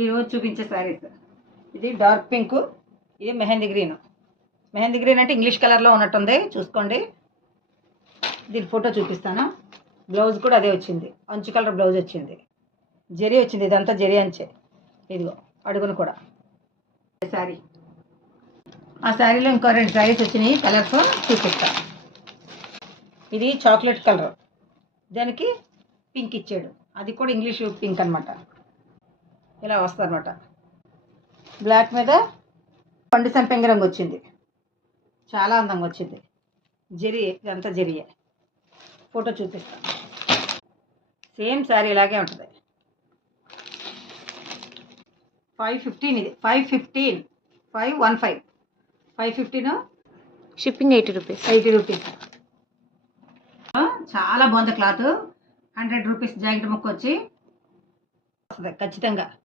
ఈరోజు చూపించే శారీస్ ఇది డార్క్ పింక్, ఇది మెహందీ గ్రీన్. మెహందీ గ్రీన్ అంటే ఇంగ్లీష్ కలర్లో ఉన్నట్టుంది, చూసుకోండి. దీని ఫోటో చూపిస్తాను. బ్లౌజ్ కూడా అదే వచ్చింది, అంచు కలర్ బ్లౌజ్ వచ్చింది, జరీ వచ్చింది. ఇదంతా జరీ అంచే. ఇదిగో అడుగును కూడా శారీ. ఆ శారీలో ఇంకో 2 శారీస్ వచ్చినాయి, కలర్స్ చూపిస్తా. ఇది చాక్లెట్ కలర్, దానికి పింక్ ఇచ్చాడు, అది కూడా ఇంగ్లీష్ పింక్ అనమాట. ఇలా వస్తుంది అనమాట. బ్లాక్ మీద పండు సంపెంగ రంగు వచ్చింది, చాలా అందంగా వచ్చింది. జరీ, ఇదంతా జరీయే. ఫోటో చూపిస్తా. సేమ్ శారీ ఇలాగే ఉంటుంది. 515. ఇది 515, 515, 515. Shipping 80 rupees. 80 రూపీస్. చాలా బాగుంది క్లాత్. 100 రూపీస్ జాకెట్ ముక్క వచ్చి వస్తుంది ఖచ్చితంగా.